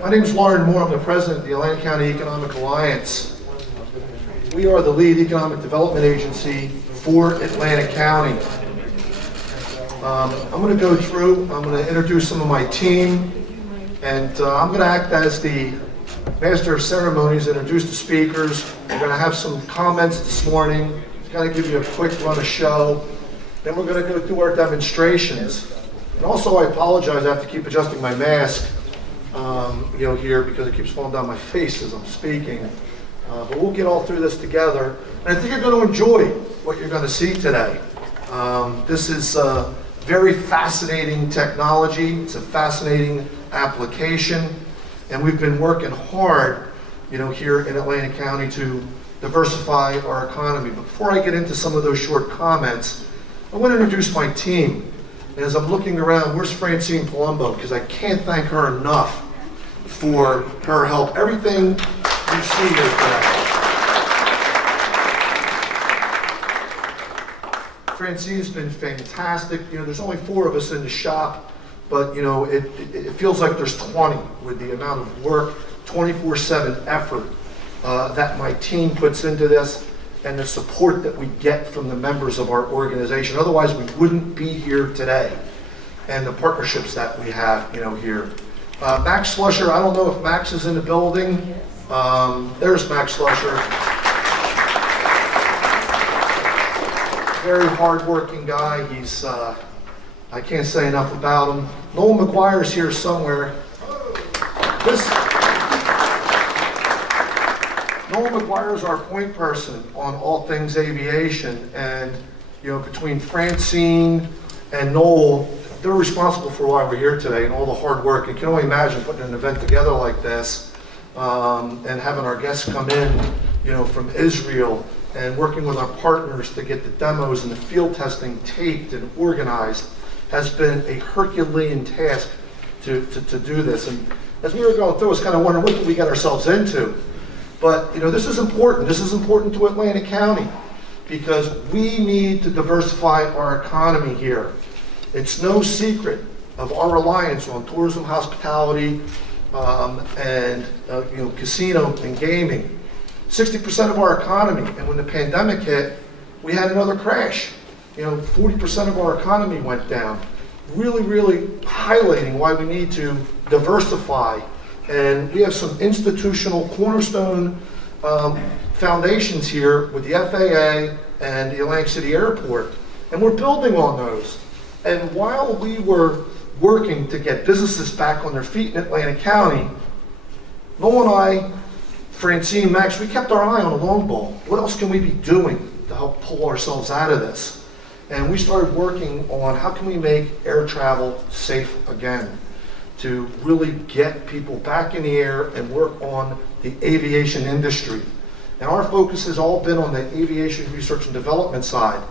My name is Lauren Moore. I'm the president of the Ilan County Economic Alliance. We are the lead economic development agency for Atlantic County. I'm going to go through, I'm going to introduce some of my team, and I'm going to act as the master of ceremonies, introduce the speakers. We're going to have some comments this morning, kind of give you a quick run of show. Then we're going to go through our demonstrations. And also, I apologize, I have to keep adjusting my mask, here because it keeps falling down my face as I'm speaking. But we'll get all through this together. And I think you're going to enjoy what you're going to see today. This is very fascinating technology. It's a fascinating application. And we've been working hard, here in Atlantic County to diversify our economy. But before I get into some of those short comments, I want to introduce my team. And as I'm looking around, where's Francine Palumbo? Because I can't thank her enough for her help. Everything you see here today. Francine's been fantastic. There's only 4 of us in the shop, but it feels like there's 20 with the amount of work, 24/7 effort that my team puts into this, and the support that we get from the members of our organization. Otherwise, we wouldn't be here today. And the partnerships that we have, here. Max Slusher, I don't know if Max is in the building. There's Max Slusher. Very hardworking guy. He's, I can't say enough about him. Noel McGuire's here somewhere. Noel McGuire is our point person on all things aviation, and between Francine and Noel, they're responsible for why we're here today and all the hard work. You can only imagine putting an event together like this and having our guests come in, from Israel, and working with our partners to get the demos and the field testing taped and organized has been a Herculean task to do this. And as we were going through, I was kind of wondering, what did we get ourselves into? But this is important. This is important to Atlantic County because we need to diversify our economy here. It's no secret of our reliance on tourism, hospitality, and casino and gaming. 60% of our economy, and when the pandemic hit, we had another crash. 40% of our economy went down. Really, really highlighting why we need to diversify. And we have some institutional cornerstone foundations here with the FAA and the Atlantic City Airport. And we're building on those. And while we were working to get businesses back on their feet in Atlantic County, Noel and I, Francine, Max, we kept our eye on the long ball. What else can we be doing to help pull ourselves out of this? And we started working on how can we make air travel safe again, to really get people back in the air and work on the aviation industry. Now, our focus has all been on the aviation research and development side.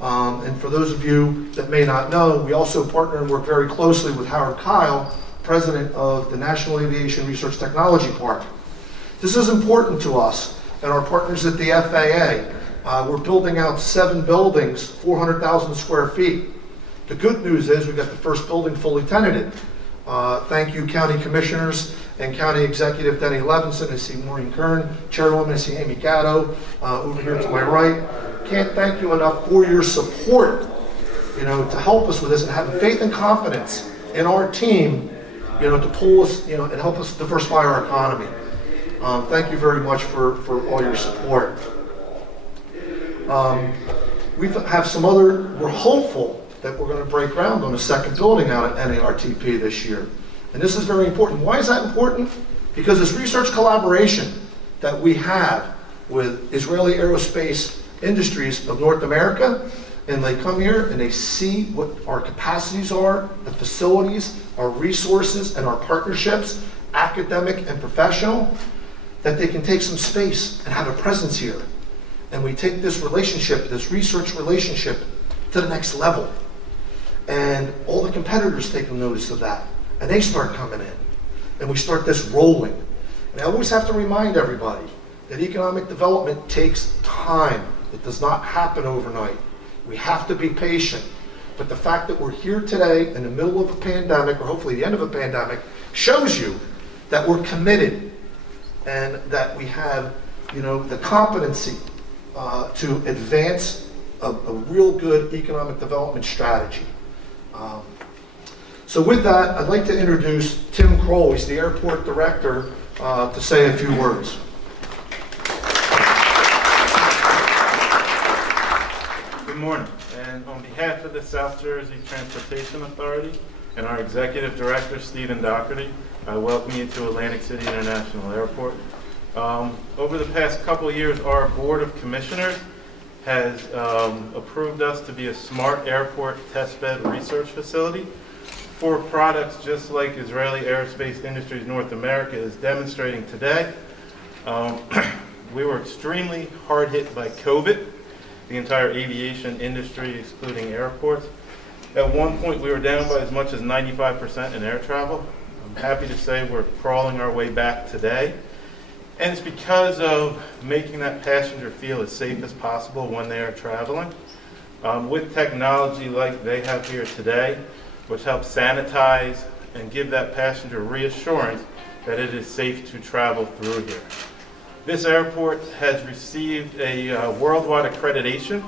And for those of you that may not know, we also partner and work very closely with Howard Kyle, president of the National Aviation Research Technology Park. This is important to us and our partners at the FAA. We're building out 7 buildings, 400,000 square feet. The good news is we got the first building fully tenanted. Thank you, county commissioners and county executive Denny Levinson. I see Maureen Kern, chairwoman. I see Amy Gatto over here to my right. Can't thank you enough for your support, to help us with this and having faith and confidence in our team, to pull us, and help us diversify our economy. Thank you very much for all your support. We have some other, we're hopeful that we're going to break ground on a second building out at NARTP this year. And this is very important. Why is that important? Because this research collaboration that we have with Israeli Aerospace Industries of North America, and they come here and they see what our capacities are, the facilities, our resources, and our partnerships, academic and professional, that they can take some space and have a presence here. And we take this relationship, this research relationship, to the next level. And all the competitors take notice of that. And they start coming in. And we start this rolling. And I always have to remind everybody that economic development takes time. It does not happen overnight. We have to be patient. But the fact that we're here today in the middle of a pandemic, or hopefully the end of a pandemic, shows you that we're committed and that we have, the competency to advance a real good economic development strategy. So with that, I'd like to introduce Tim Kroll. He's the airport director, to say a few words. Good morning, and on behalf of the South Jersey Transportation Authority and our Executive Director, Stephen Doherty, I welcome you to Atlantic City International Airport. Over the past couple of years, our Board of Commissioners has approved us to be a smart airport testbed research facility for products just like Israeli Aerospace Industries North America is demonstrating today. We were extremely hard hit by COVID, the entire aviation industry, excluding airports. At one point, we were down by as much as 95% in air travel. I'm happy to say we're crawling our way back today. And it's because of making that passenger feel as safe as possible when they are traveling. With technology like they have here today, which helps sanitize and give that passenger reassurance that it is safe to travel through here. This airport has received a worldwide accreditation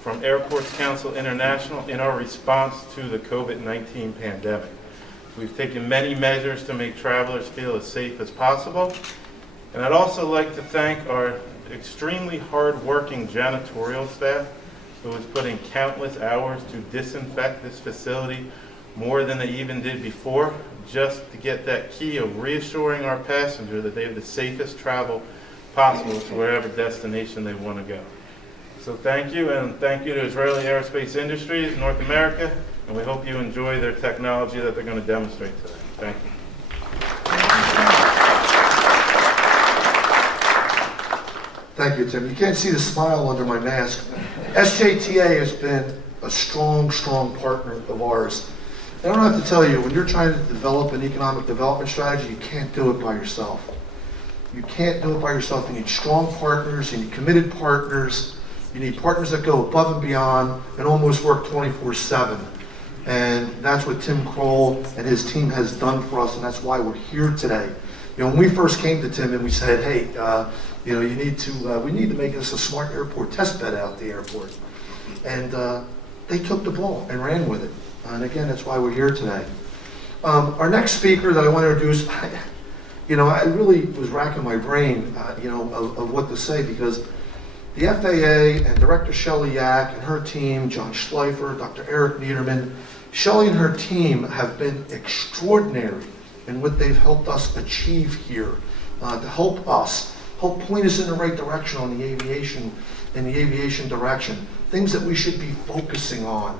from Airports Council International in our response to the COVID-19 pandemic. We've taken many measures to make travelers feel as safe as possible. And I'd also like to thank our extremely hard-working janitorial staff who is putting countless hours to disinfect this facility more than they even did before, just to get that key of reassuring our passenger that they have the safest travel possible to wherever destination they want to go. So thank you, and thank you to Israeli Aerospace Industries North America, and we hope you enjoy their technology that they're going to demonstrate today. Thank you. Thank you, Tim. You can't see the smile under my mask. SJTA has been a strong, strong partner of ours. I don't have to tell you, when you're trying to develop an economic development strategy, you can't do it by yourself. You can't do it by yourself. You need strong partners, you need committed partners, you need partners that go above and beyond and almost work 24/7. And that's what Tim Kroll and his team has done for us, and that's why we're here today. When we first came to Tim and we said, hey, we need to make this a smart airport test bed out at the airport. And they took the ball and ran with it. And again, that's why we're here today. Our next speaker that I want to introduce, I really was racking my brain, of what to say, because the FAA and Director Shelley Yak and her team, John Schleifer, Dr. Eric Niederman, Shelley and her team have been extraordinary in what they've helped us achieve here, to help point us in the right direction on the aviation direction, things that we should be focusing on,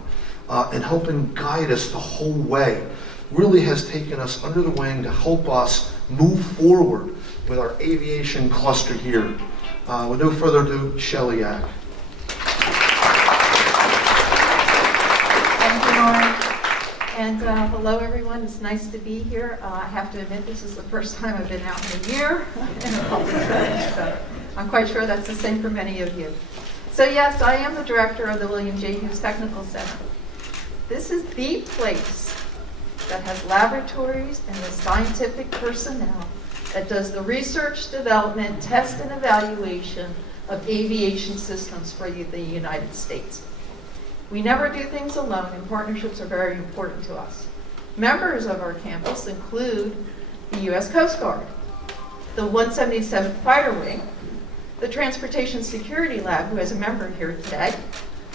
and helping guide us the whole way. Really has taken us under the wing to help us move forward with our aviation cluster here. With no further ado, Shelley Yak. Thank you, Mark. And hello, everyone. It's nice to be here. I have to admit, this is the first time I've been out in a year in a public setting, so I'm quite sure that's the same for many of you. So yes, I am the director of the William J. Hughes Technical Center. This is the place that has laboratories and the scientific personnel that does the research, development, test, and evaluation of aviation systems for the United States. We never do things alone, and partnerships are very important to us. Members of our campus include the U.S. Coast Guard, the 177th Fighter Wing, the Transportation Security Lab, who has a member here today.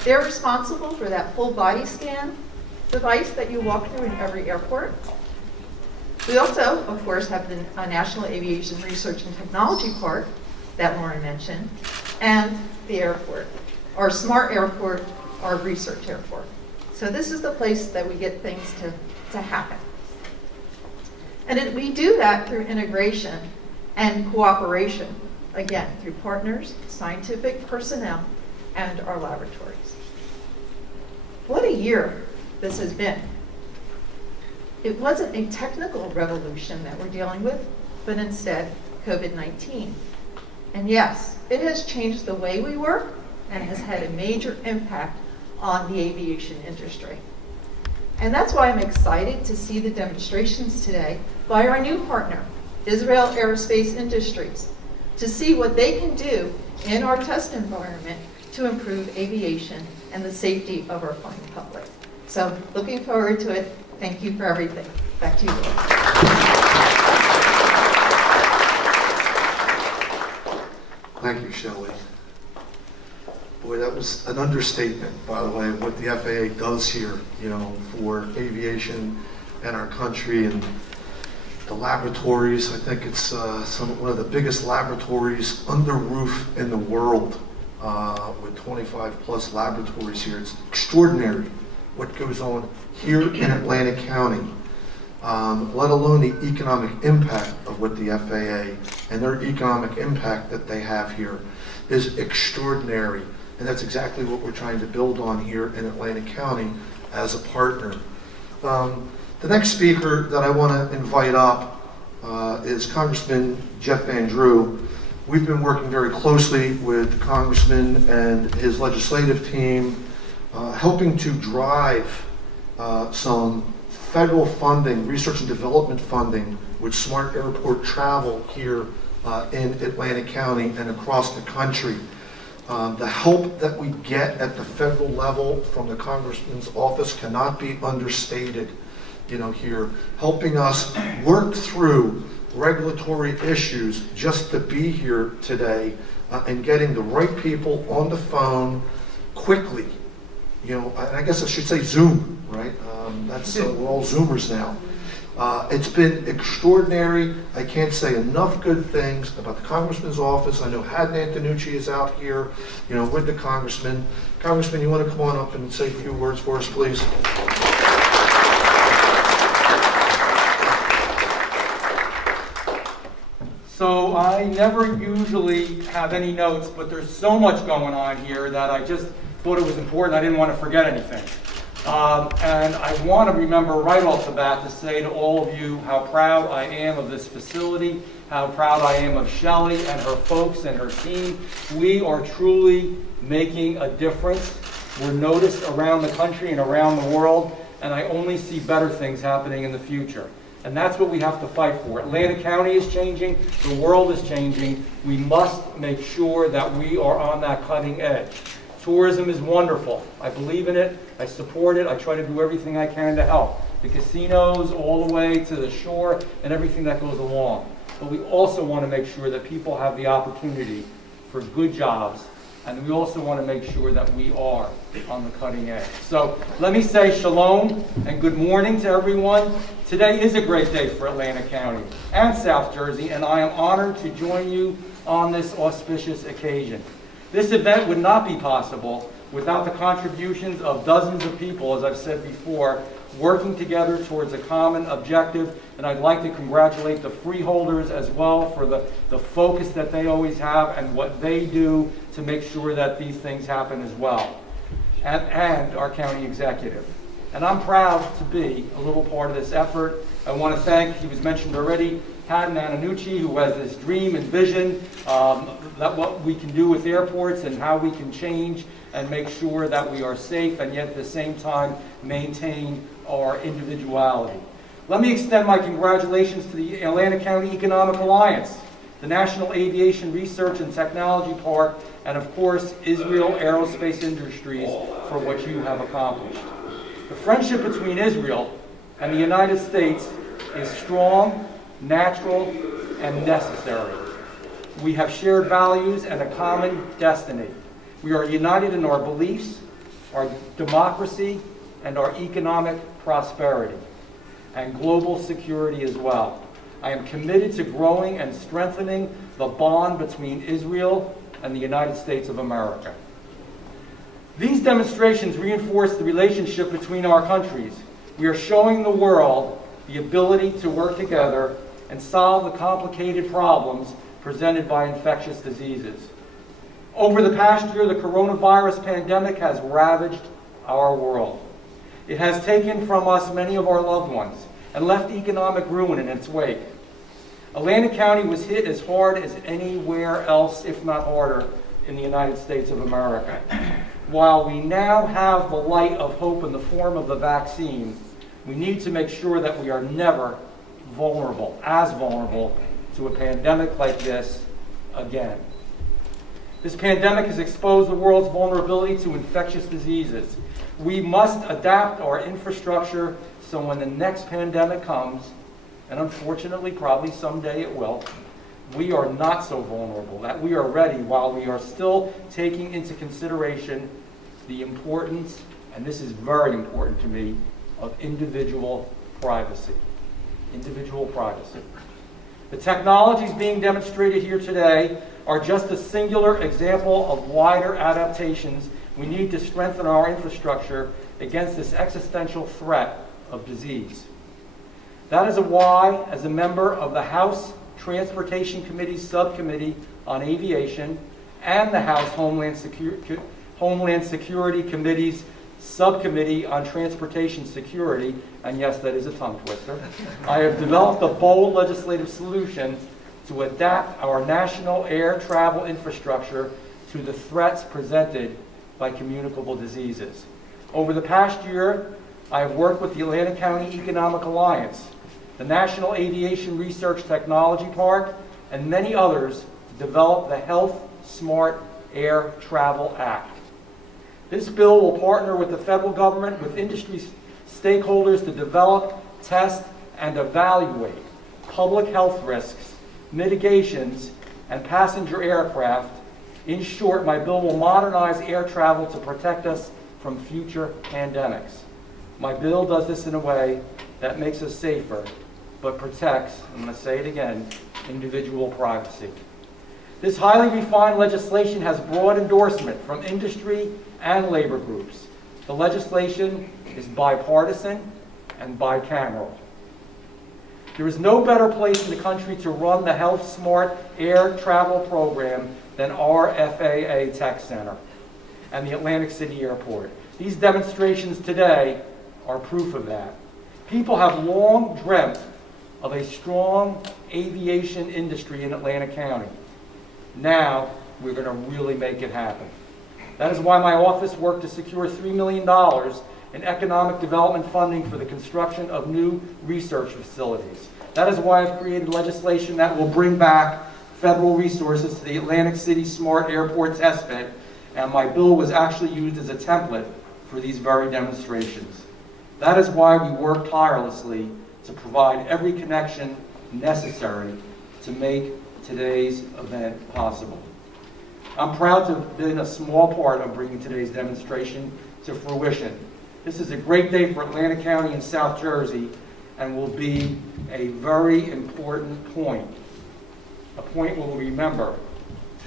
They're responsible for that full body scan device that you walk through in every airport. We also, of course, have the National Aviation Research and Technology Park that Lauren mentioned, and the airport, our smart airport, our research airport. So this is the place that we get things to happen. And we do that through integration and cooperation, again, through partners, scientific personnel, and our laboratories. What a year this has been. It wasn't a technical revolution that we're dealing with, but instead COVID-19. And yes, it has changed the way we work and has had a major impact on the aviation industry. And that's why I'm excited to see the demonstrations today by our new partner, Israel Aerospace Industries, to see what they can do in our test environment to improve aviation and the safety of our flying public. So looking forward to it. Thank you for everything. Back to you, Lord. Thank you, Shelley. Boy, that was an understatement, by the way, of what the FAA does here, you know, for aviation and our country, and the laboratories. I think it's one of the biggest laboratories under roof in the world, with 25 plus laboratories here. It's extraordinary what goes on here in Atlantic County, let alone the economic impact of what the FAA and their economic impact that they have here is extraordinary. And that's exactly what we're trying to build on here in Atlantic County as a partner. The next speaker that I want to invite up is Congressman Jeff Van Drew. We've been working very closely with the Congressman and his legislative team, helping to drive some federal funding, research and development funding with smart airport travel here in Atlantic County and across the country. The help that we get at the federal level from the Congressman's office cannot be understated, you know, here, helping us work through regulatory issues just to be here today, and getting the right people on the phone quickly. You know, I guess I should say Zoom, right? We're all Zoomers now. It's been extraordinary. I can't say enough good things about the Congressman's office. I know Antonucci is out here, you know, with the Congressman. Congressman, you want to come on up and say a few words for us, please? So I never usually have any notes, but there's so much going on here that I just thought it was important. I didn't want to forget anything. And I want to remember right off the bat to say to all of you how proud I am of this facility, how proud I am of Shelley and her folks and her team. We are truly making a difference. We're noticed around the country and around the world, and I only see better things happening in the future. And that's what we have to fight for. Atlantic County is changing. The world is changing. We must make sure that we are on that cutting edge. Tourism is wonderful. I believe in it. I support it. I try to do everything I can to help. The casinos all the way to the shore and everything that goes along. But we also want to make sure that people have the opportunity for good jobs. And we also want to make sure that we are on the cutting edge. So let me say shalom and good morning to everyone. Today is a great day for Atlantic County and South Jersey, and I am honored to join you on this auspicious occasion. This event would not be possible without the contributions of dozens of people, as I've said before, working together towards a common objective. And I'd like to congratulate the freeholders as well for the focus that they always have and what they do to make sure that these things happen as well. And our county executive. And I'm proud to be a little part of this effort. I want to thank, he was mentioned already, Congressman Antonucci, who has this dream and vision that what we can do with airports and how we can change and make sure that we are safe and yet at the same time maintain our individuality. Let me extend my congratulations to the Atlantic County Economic Alliance, the National Aviation Research and Technology Park, and of course Israel Aerospace Industries for what you have accomplished. The friendship between Israel and the United States is strong, natural, and necessary. We have shared values and a common destiny. We are united in our beliefs, our democracy, and our economic prosperity, and global security as well. I am committed to growing and strengthening the bond between Israel and the United States of America. These demonstrations reinforce the relationship between our countries. We are showing the world the ability to work together and solve the complicated problems presented by infectious diseases. Over the past year, the coronavirus pandemic has ravaged our world. It has taken from us many of our loved ones and left economic ruin in its wake. Atlantic County was hit as hard as anywhere else, if not harder, in the United States of America. While we now have the light of hope in the form of the vaccine, we need to make sure that we are never vulnerable to a pandemic like this again. This pandemic has exposed the world's vulnerability to infectious diseases. We must adapt our infrastructure so when the next pandemic comes, and unfortunately probably someday it will, we are not so vulnerable, that we are ready while we are still taking into consideration the importance, and this is very important to me, of individual privacy. Individual privacy. The technologies being demonstrated here today are just a singular example of wider adaptations we need to strengthen our infrastructure against this existential threat of disease. That is why, as a member of the House Transportation Committee's Subcommittee on Aviation and the House Homeland Security Committee's Subcommittee on Transportation Security, and yes, that is a tongue twister, I have developed a bold legislative solution to adapt our national air travel infrastructure to the threats presented by communicable diseases. Over the past year, I have worked with the Atlantic County Economic Alliance, the National Aviation Research Technology Park, and many others to develop the Health Smart Air Travel Act. This bill will partner with the federal government, with industry stakeholders to develop, test, and evaluate public health risks, mitigations, and passenger aircraft. In short, my bill will modernize air travel to protect us from future pandemics. My bill does this in a way that makes us safer, but protects, I'm going to say it again, individual privacy. This highly refined legislation has broad endorsement from industry and labor groups. The legislation is bipartisan and bicameral. There is no better place in the country to run the Health Smart Air Travel Program than our FAA Tech Center and the Atlantic City Airport. These demonstrations today are proof of that. People have long dreamt of a strong aviation industry in Atlantic County. Now, we're going to really make it happen. That is why my office worked to secure $3 million in economic development funding for the construction of new research facilities. That is why I've created legislation that will bring back federal resources to the Atlantic City Smart Airport Test Pit, and my bill was actually used as a template for these very demonstrations. That is why we work tirelessly to provide every connection necessary to make today's event possible. I'm proud to have been a small part of bringing today's demonstration to fruition. This is a great day for Atlantic County and South Jersey and will be a very important point, a point we'll remember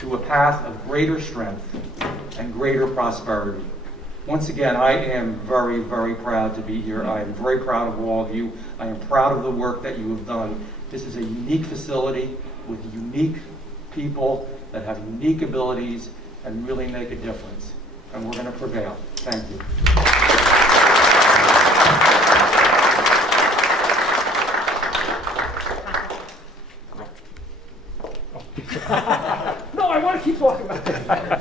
to a path of greater strength and greater prosperity. Once again, I am very, very proud to be here. I am very proud of all of you. I am proud of the work that you have done. This is a unique facility with unique people that have unique abilities and really make a difference. And we're going to prevail. Thank you. No, I want to keep talking about it.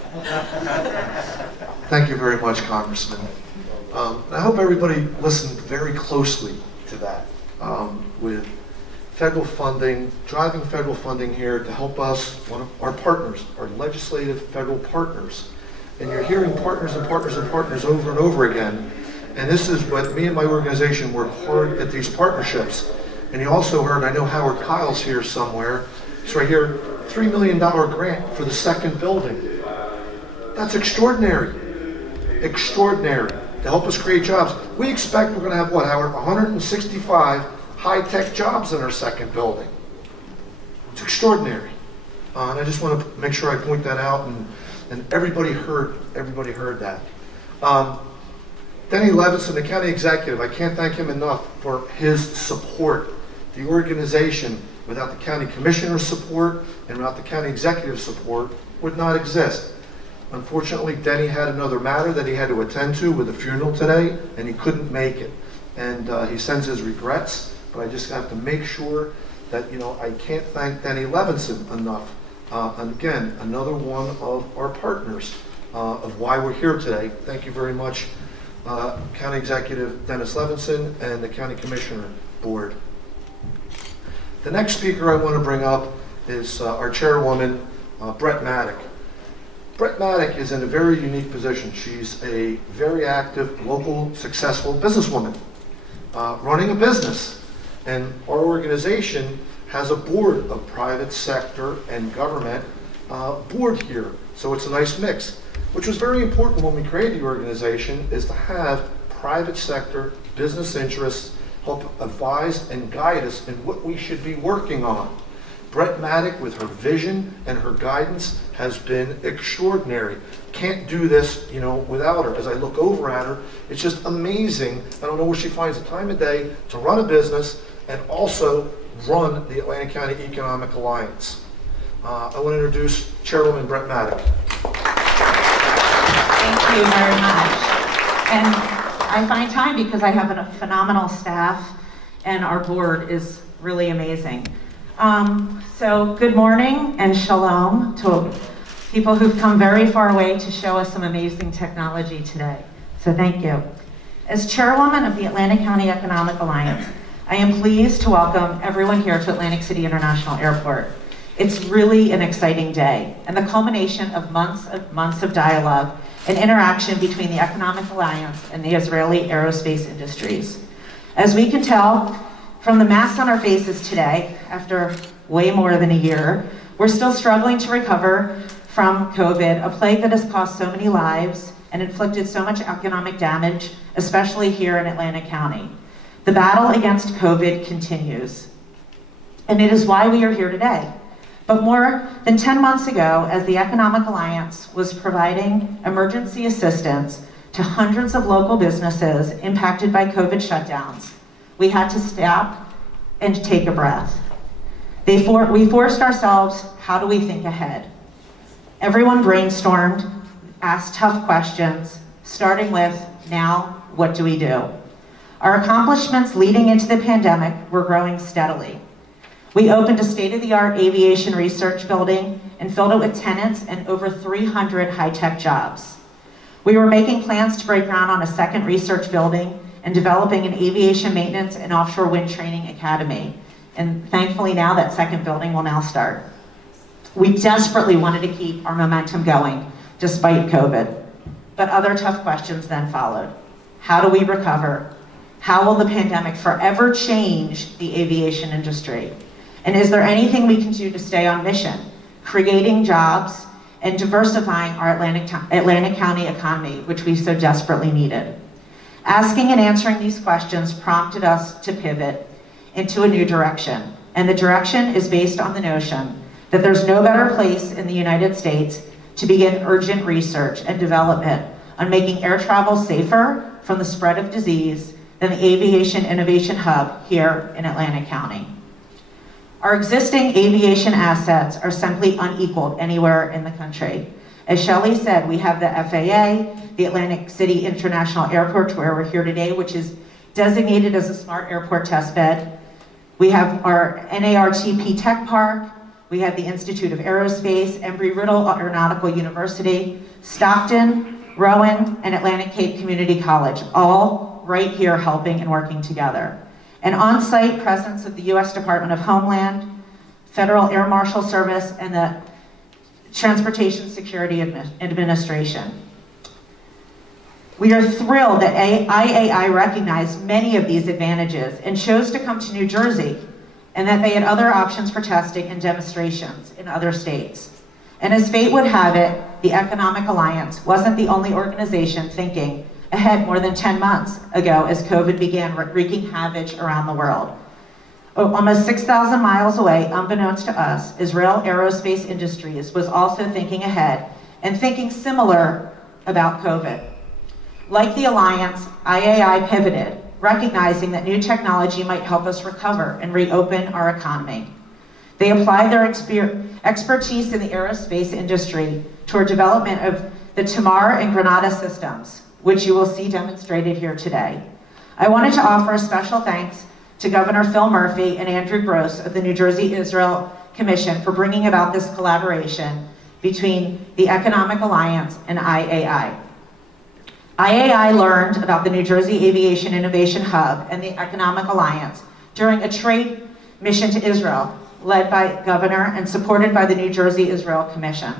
Thank you very much, Congressman. I hope everybody listened very closely to that with federal funding, driving federal funding here to help us, one of our partners, our legislative federal partners. And you're hearing partners and partners and partners over and over again. And this is what me and my organization work hard at these partnerships. And you also heard, I know Howard Kyle's here somewhere. It's right here, $3 million grant for the second building. That's extraordinary. Extraordinary to help us create jobs. We expect we're going to have, what, Howard, 165 high-tech jobs in our second building. It's extraordinary. And I just want to make sure I point that out, and everybody heard that. Denny Levinson, the county executive, I can't thank him enough for his support. The organization, without the county commissioner's support and without the county executive support, would not exist. Unfortunately, Denny had another matter that he had to attend to with the funeral today, and he couldn't make it. And he sends his regrets, but I just have to make sure that, you know, I can't thank Denny Levinson enough. And again, another one of our partners of why we're here today. Thank you very much, County Executive Dennis Levinson and the County Commissioner Board. The next speaker I want to bring up is our chairwoman, Brett Maddock. Brett Maddock is in a very unique position. She's a very active, local, successful businesswoman running a business. And our organization has a board of private sector and government board here. So it's a nice mix, which was very important when we created the organization, is to have private sector business interests help advise and guide us in what we should be working on. Brett Maddock, with her vision and her guidance, has been extraordinary. Can't do this, without her. As I look over at her, it's just amazing. I don't know where she finds the time of day to run a business and also run the Atlantic County Economic Alliance. I want to introduce Chairwoman Brett Maddock. Thank you very much. And I find time because I have a phenomenal staff and our board is really amazing. So good morning and shalom to people who've come very far away to show us some amazing technology today. So thank you. As chairwoman of the Atlantic County Economic Alliance, I am pleased to welcome everyone here to Atlantic City International Airport. It's really an exciting day and the culmination of months of dialogue and interaction between the Economic Alliance and the Israeli aerospace industries. As we can tell from the masks on our faces today, after way more than a year, we're still struggling to recover from COVID, a plague that has cost so many lives and inflicted so much economic damage, especially here in Atlantic County. The battle against COVID continues, and it is why we are here today. But more than 10 months ago, as the Economic Alliance was providing emergency assistance to hundreds of local businesses impacted by COVID shutdowns, we had to stop and take a breath. We forced ourselves, how do we think ahead? Everyone brainstormed, asked tough questions, starting with, now, what do we do? Our accomplishments leading into the pandemic were growing steadily. We opened a state-of-the-art aviation research building and filled it with tenants and over 300 high-tech jobs. We were making plans to break ground on a second research building and developing an aviation maintenance and offshore wind training academy. And thankfully now that second building will now start. We desperately wanted to keep our momentum going despite COVID. But other tough questions then followed. How do we recover? How will the pandemic forever change the aviation industry? And is there anything we can do to stay on mission, creating jobs and diversifying our Atlantic County economy, which we so desperately needed? Asking and answering these questions prompted us to pivot into a new direction. And the direction is based on the notion that there's no better place in the United States to begin urgent research and development on making air travel safer from the spread of disease than the Aviation Innovation Hub here in Atlantic County. Our existing aviation assets are simply unequaled anywhere in the country. As Shelley said, we have the FAA, the Atlantic City International Airport, where we're here today, which is designated as a smart airport test bed. We have our NARTP Tech Park. We have the Institute of Aerospace, Embry-Riddle Aeronautical University, Stockton, Rowan, and Atlantic Cape Community College, all right here helping and working together. An on-site presence of the U.S. Department of Homeland, Federal Air Marshal Service, and the Transportation Security Administration. We are thrilled that IAI recognized many of these advantages and chose to come to New Jersey, and that they had other options for testing and demonstrations in other states. And as fate would have it, the Economic Alliance wasn't the only organization thinking ahead more than 10 months ago as COVID began wreaking havoc around the world. Almost 6,000 miles away, unbeknownst to us, Israel Aerospace Industries was also thinking ahead and thinking similar about COVID. Like the Alliance, IAI pivoted, recognizing that new technology might help us recover and reopen our economy. They applied their expertise in the aerospace industry toward development of the Tamar and Granada systems, which you will see demonstrated here today. I wanted to offer a special thanks to Governor Phil Murphy and Andrew Gross of the New Jersey Israel Commission for bringing about this collaboration between the Economic Alliance and IAI. IAI learned about the New Jersey Aviation Innovation Hub and the Economic Alliance during a trade mission to Israel, led by Governor and supported by the New Jersey Israel Commission.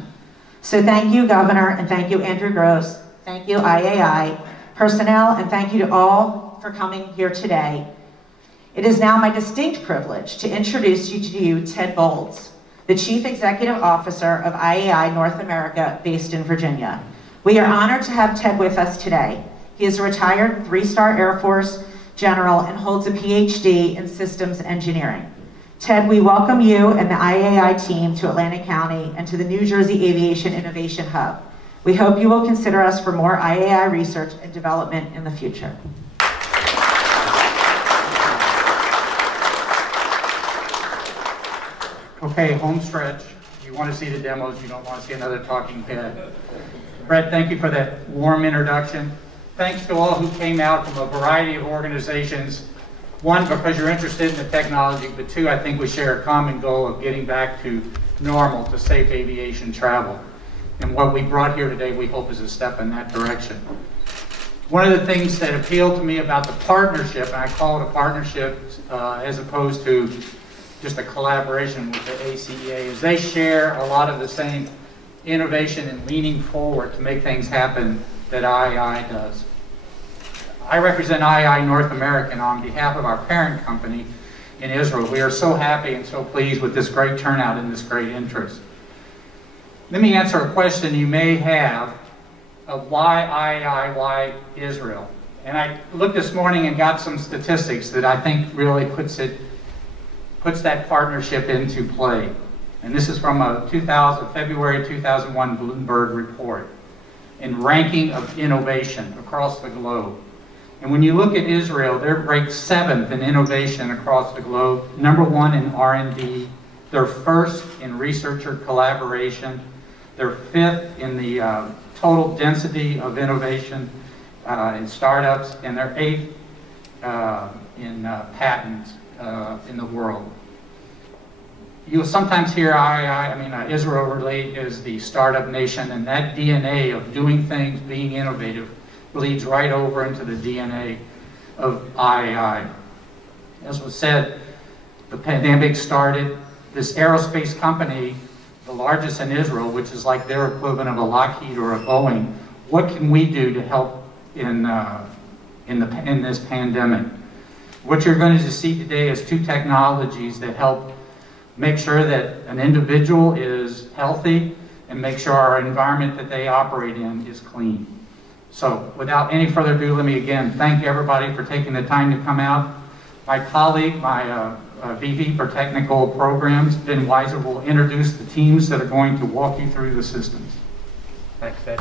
So thank you, Governor, and thank you, Andrew Gross. Thank you, IAI personnel, and thank you to all for coming here today. It is now my distinct privilege to introduce you to Ted Bolds, the Chief Executive Officer of IAI North America, based in Virginia. We are honored to have Ted with us today. He is a retired 3-star Air Force general and holds a PhD in systems engineering. Ted, we welcome you and the IAI team to Atlantic County and to the New Jersey Aviation Innovation Hub. We hope you will consider us for more IAI research and development in the future. Okay, home stretch. You want to see the demos, you don't want to see another talking head. Brett, thank you for that warm introduction. Thanks to all who came out from a variety of organizations. One, because you're interested in the technology, but two, I think we share a common goal of getting back to normal, to safe aviation travel. And what we brought here today, we hope, is a step in that direction. One of the things that appealed to me about the partnership, and I call it a partnership as opposed to just a collaboration with the ACEA, is they share a lot of the same innovation and leaning forward to make things happen that IAI does. I represent IAI North America, and on behalf of our parent company in Israel, we are so happy and so pleased with this great turnout and this great interest. Let me answer a question you may have of why IAI, why Israel? And I looked this morning and got some statistics that I think really puts that partnership into play. And this is from a February 2001 Bloomberg report in ranking of innovation across the globe. And when you look at Israel, they're ranked 7th in innovation across the globe, #1 in R&D, they're 1st in researcher collaboration, they're 5th in the total density of innovation in startups, and they're 8th in patents in the world. You'll sometimes hear Israel relate as the startup nation, and that DNA of doing things, being innovative, bleeds right over into the DNA of IAI. As was said, the pandemic started. This aerospace company, the largest in Israel, which is like their equivalent of a Lockheed or a Boeing, what can we do to help in this pandemic? What you're going to see today is 2 technologies that help make sure that an individual is healthy and make sure our environment that they operate in is clean. So without any further ado, let me again thank everybody for taking the time to come out. My colleague, my VP for Technical Programs, Ben Weiser, will introduce the teams that are going to walk you through the systems. Thanks, Ed.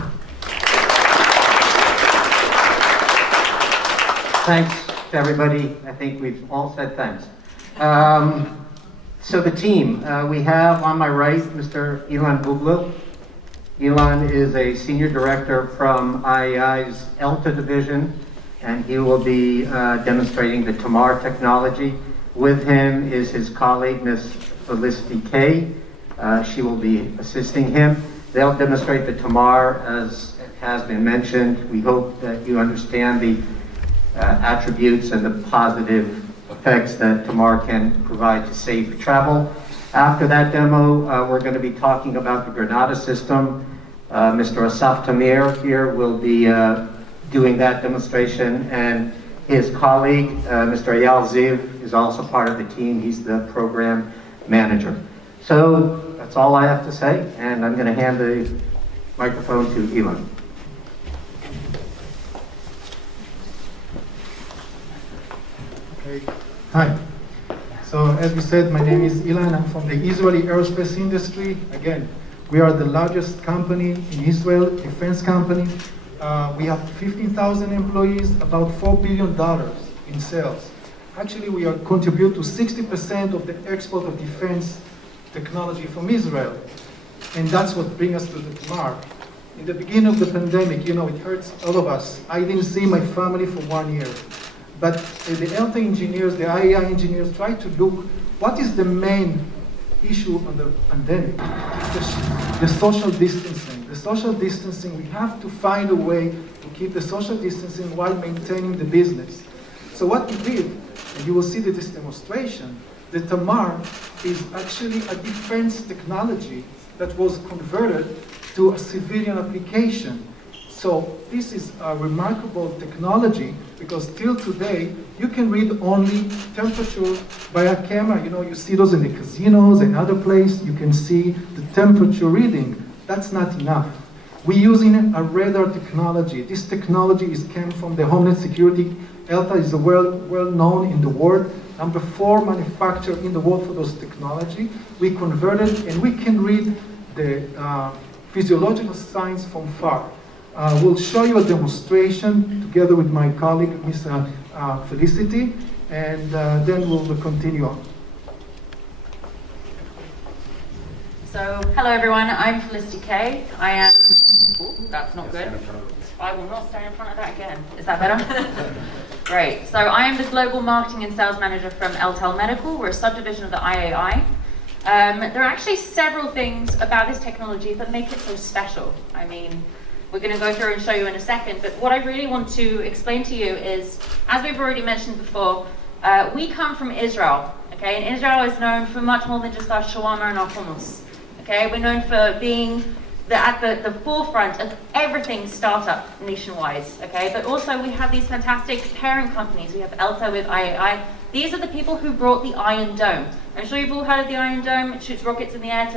Thanks to everybody. I think we've all said thanks. So the team, we have on my right Mr. Ilan Buglil. Ilan is a senior director from IAI's ELTA division, and he will be demonstrating the Tamar technology. With him is his colleague, Ms. Felicity K. She will be assisting him. They'll demonstrate the Tamar, as has been mentioned. We hope that you understand the attributes and the positive effects that Tamar can provide to safe travel. After that demo, we're going to be talking about the Granada system. Mr. Asaf Tamir here will be doing that demonstration, and his colleague, Mr. Eyal Ziv, is also part of the team. He's the program manager. So that's all I have to say, and I'm going to hand the microphone to Ilan. Okay. Hi. So as we said, my name is Ilan. I'm from the Israeli aerospace industry. Again, we are the largest company in Israel, defense company. We have 15,000 employees, about $4 billion in sales. Actually, we contribute to 60% of the export of defense technology from Israel. And that's what brings us to the Tamar. In the beginning of the pandemic, it hurts all of us. I didn't see my family for 1 year. But the ELTA engineers, the IAI engineers, tried to look what is the main issue on the pandemic. The social distancing. The social distancing, we have to find a way to keep the social distancing while maintaining the business. So what we did, and you will see this demonstration, The Tamar is actually a defense technology that was converted to a civilian application. So this is a remarkable technology because till today, you can read only temperature by a camera. You know, you see those in the casinos and other places. You can see the temperature reading. That's not enough. We're using a radar technology. This technology came from the Homeland Security. ELTA is well known in the world. Number 4 manufacturer in the world for those technology. We converted and we can read the physiological signs from far. We'll show you a demonstration together with my colleague, Ms. Felicity, and then we'll continue on. So, hello everyone, I'm Felicity K. I am, ooh, that's not good. I will not stand in front of that again. Is that better? Great. So I am the Global Marketing and Sales Manager from LTEL Medical. We're a subdivision of the IAI. There are actually several things about this technology that make it so special. I mean, we're going to go through and show you in a second, but what I really want to explain to you is, as we've already mentioned before, we come from Israel, okay? And Israel is known for much more than just our shawarma and our hummus, okay? We're known for being at the forefront of everything startup nationwide, okay? But also we have these fantastic parent companies. We have ELTA with IAI. These are the people who brought the Iron Dome. I'm sure you've all heard of the Iron Dome. It shoots rockets in the air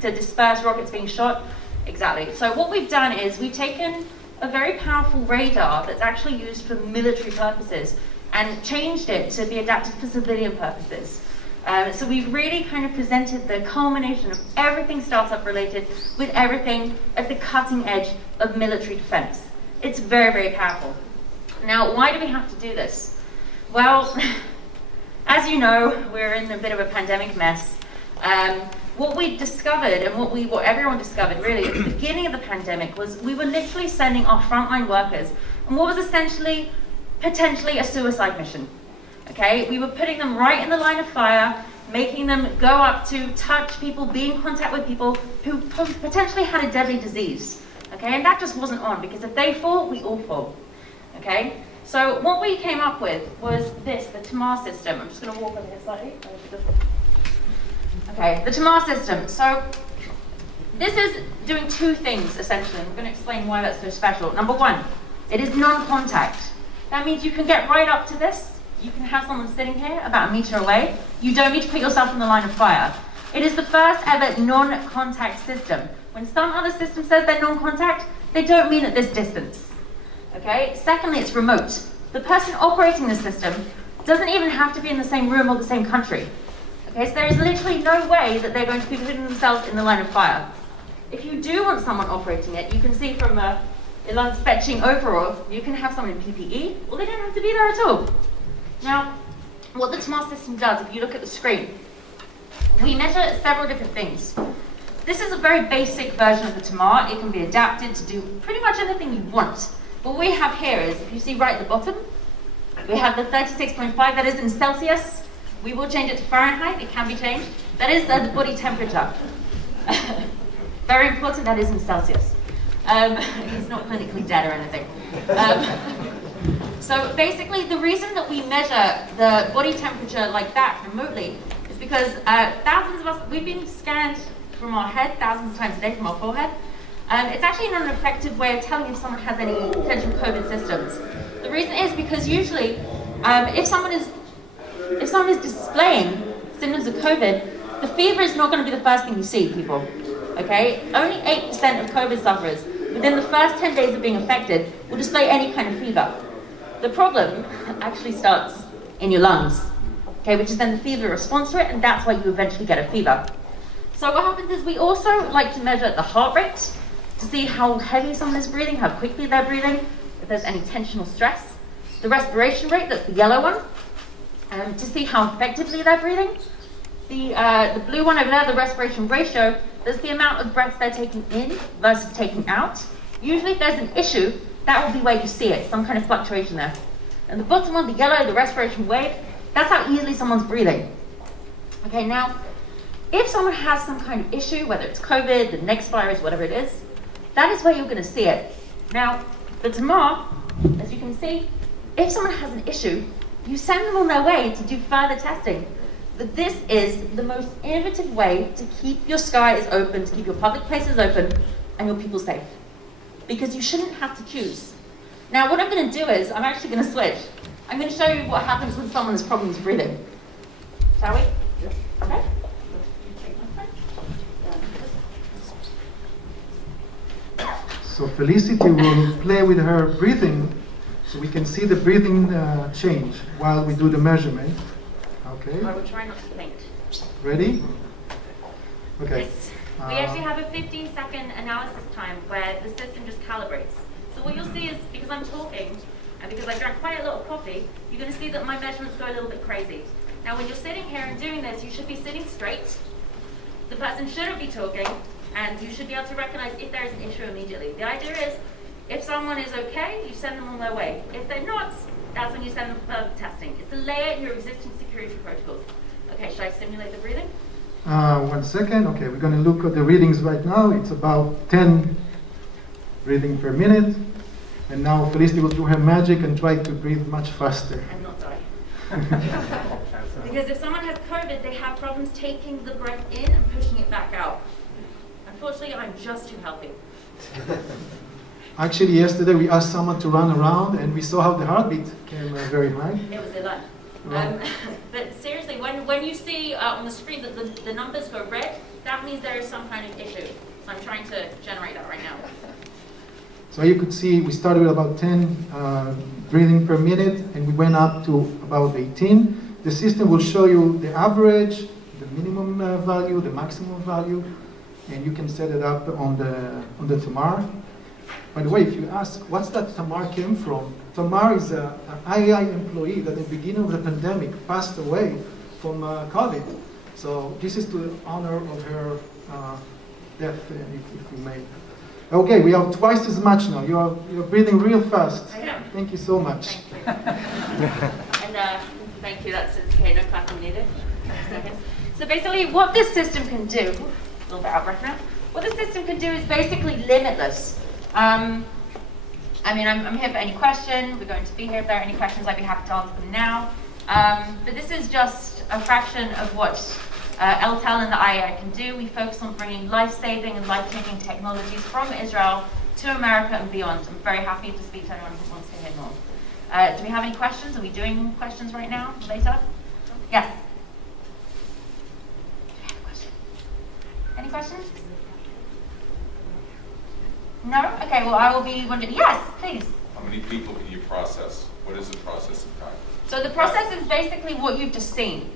to disperse rockets being shot. Exactly. So what we've done is we've taken a very powerful radar that's actually used for military purposes and changed it to be adapted for civilian purposes. So we've really kind of presented the culmination of everything startup related with everything at the cutting edge of military defense. It's very, very powerful. Now, why do we have to do this? Well, as you know, we're in a bit of a pandemic mess. What we discovered, and what everyone discovered really at the beginning of the pandemic, was we were literally sending our frontline workers on what was essentially, potentially a suicide mission. Okay, we were putting them right in the line of fire, making them go up to touch people, be in contact with people who potentially had a deadly disease. Okay, and that just wasn't on, because if they fall, we all fall. Okay, so what we came up with was this, the Tamar system. I'm just going to walk over here slightly. Okay, the Tamar system. So this is doing two things, essentially. I'm going to explain why that's so special. Number one, it is non-contact. That means you can get right up to this. You can have someone sitting here about 1 meter away. You don't need to put yourself in the line of fire. It is the first ever non-contact system. When some other system says they're non-contact, they don't mean at this distance. Okay? Secondly, it's remote. The person operating the system doesn't even have to be in the same room or the same country. Okay, so there is literally no way that they're going to be putting themselves in the line of fire. If you do want someone operating it, you can see from Ilan's fetching overall, you can have someone in PPE, or they don't have to be there at all. Now, what the Tamar system does, if you look at the screen, we measure several different things. This is a very basic version of the Tamar. It can be adapted to do pretty much anything you want. What we have here is, if you see right at the bottom, we have the 36.5, that is in Celsius. We will change it to Fahrenheit, it can be changed. That is the body temperature. Very important, that is in Celsius. He's not clinically dead or anything. So basically, the reason that we measure the body temperature like that remotely is because thousands of us, we've been scanned from our head thousands of times a day from our forehead. It's actually not an effective way of telling if someone has any potential COVID symptoms. The reason is because usually, if someone is displaying symptoms of COVID, the fever is not going to be the first thing you see, people. Okay? Only 8% of COVID sufferers within the first 10 days of being affected will display any kind of fever. The problem actually starts in your lungs, okay, which is then the fever response to it, and that's why you eventually get a fever. So what happens is we also like to measure the heart rate to see how heavy someone is breathing, how quickly they're breathing, if there's any tension or stress. The respiration rate, that's the yellow one, to see how effectively they're breathing. The blue one over there, the respiration ratio, there's the amount of breaths they're taking in versus taking out. Usually if there's an issue, that will be where you see it, some kind of fluctuation there. And the bottom one, the yellow, the respiration wave, that's how easily someone's breathing. Okay, now, if someone has some kind of issue, whether it's COVID, the next virus, whatever it is, that is where you're going to see it. Now, the Tamar, as you can see, if someone has an issue, you send them on their way to do further testing. that this is the most innovative way to keep your skies open, to keep your public places open, and your people safe. Because you shouldn't have to choose. Now, what I'm going to do is, I'm actually going to switch. I'm going to show you what happens when someone has problems breathing. Shall we? Yes. Okay. So Felicity will play with her breathing, so we can see the breathing change while we do the measurement. Okay. I will try not to faint. Ready? Okay. Yes. We actually have a 15-second analysis time where the system just calibrates. So what you'll see is, because I'm talking, and because I drank quite a lot of coffee, you're going to see that my measurements go a little bit crazy. Now when you're sitting here and doing this, you should be sitting straight. The person shouldn't be talking, and you should be able to recognize if there is an issue immediately. The idea is, if someone is okay, you send them on their way. If they're not, that's when you send them for testing. It's a layer in your existing security protocols. Okay, should I simulate the breathing? 1 second. Okay, we're going to look at the readings right now. It's about 10 breathing per minute. And now Felicity will do her magic and try to breathe much faster. And not die. Because if someone has COVID, they have problems taking the breath in and pushing it back out. Unfortunately, I'm just too healthy. Actually, yesterday we asked someone to run around and we saw how the heartbeat came very high. It was Ilan. But seriously, when you see on the screen that the numbers go red, that means there is some kind of issue. So I'm trying to generate that right now. So you could see we started with about 10 breathing per minute and we went up to about 18. The system will show you the average, the minimum value, the maximum value, and you can set it up on the Tamar. By the way, if you ask, what's that Tamar came from? Tamar is an IAI employee that at the beginning of the pandemic passed away from COVID. So this is to honor of her death, if you may. Okay, we have twice as much now. You're breathing real fast. I am. Thank you so much. Thank you. And thank you, that's okay, no clapping needed. So basically what this system can do, a little bit out of breath now, what the system can do is basically limitless. I mean, I'm here for any question. We're going to be here. If there are any questions, I'd be happy to answer them now. But this is just a fraction of what LTEL and the IAI can do. We focus on bringing life-saving and life-changing technologies from Israel to America and beyond. I'm very happy to speak to anyone who wants to hear more. Do we have any questions? Are we doing questions right now, later? Yes? Any questions? No? Okay, well, I will be wondering. Yes, please. How many people can you process? What is the process of time? So the process is basically what you've just seen.